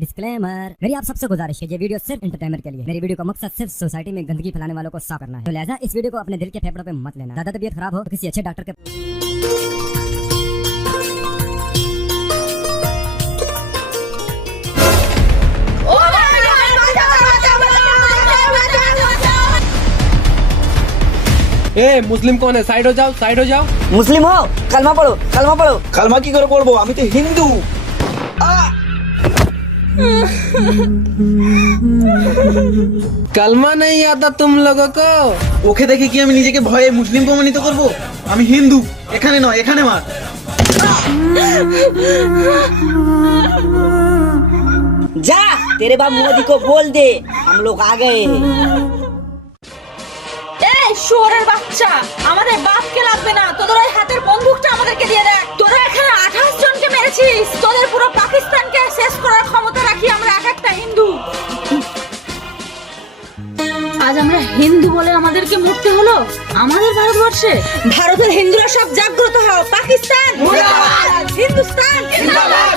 Disclaimer, मेरी आप सबसे गुजारिश है, ये वीडियो सिर्फ एंटरटेनमेंट के लिए। मेरी वीडियो का मकसद सिर्फ सोसाइटी में गंदगी फैलाने वालों को साफ करना है, तो लिहाजा इस वीडियो को अपने दिल के फेफड़ों पे मत लेना। ज्यादा तबीयत खराब हो तो किसी अच्छे डॉक्टर के ए मुस्लिम कौन है? साइड हो जाओ, साइड हो जाओ। মুসলিম হও, কালমা পড়ো, কালমা পড়ো। কালমা কি করে পড়বো, আমি তো হিন্দু। कलमा नहीं आता तुम लोगों को? ওকে দেখে কি আমি নিজেকে ভয়ে মুসলিম প্রমাণিত করব? আমি হিন্দু, এখানে নয়, এখানে মার। जा तेरे बाप मोदी को बोल दे हम लोग आ गए। এই শুয়োরের বাচ্চা, আমাদের বাপকে লাগবে না, তোদের ওই হাতের বন্দুকটা আমাদেরকে দিয়ে দেখ। তোরা এখানে 28 জনকে মেরেছিস, তোদের পুরো পাকিস্তানকে শেষ করার ক্ষমতা রাখি আমরা এক একটা হিন্দু। আজ আমরা হিন্দু বলে আমাদেরকে মরতে হলো আমাদের ভারতবর্ষে। ভারতের হিন্দুরা সব জাগ্রত হও, পাকিস্তান মুর্দাবাদ, হিন্দুস্তান জিন্দাবাদ।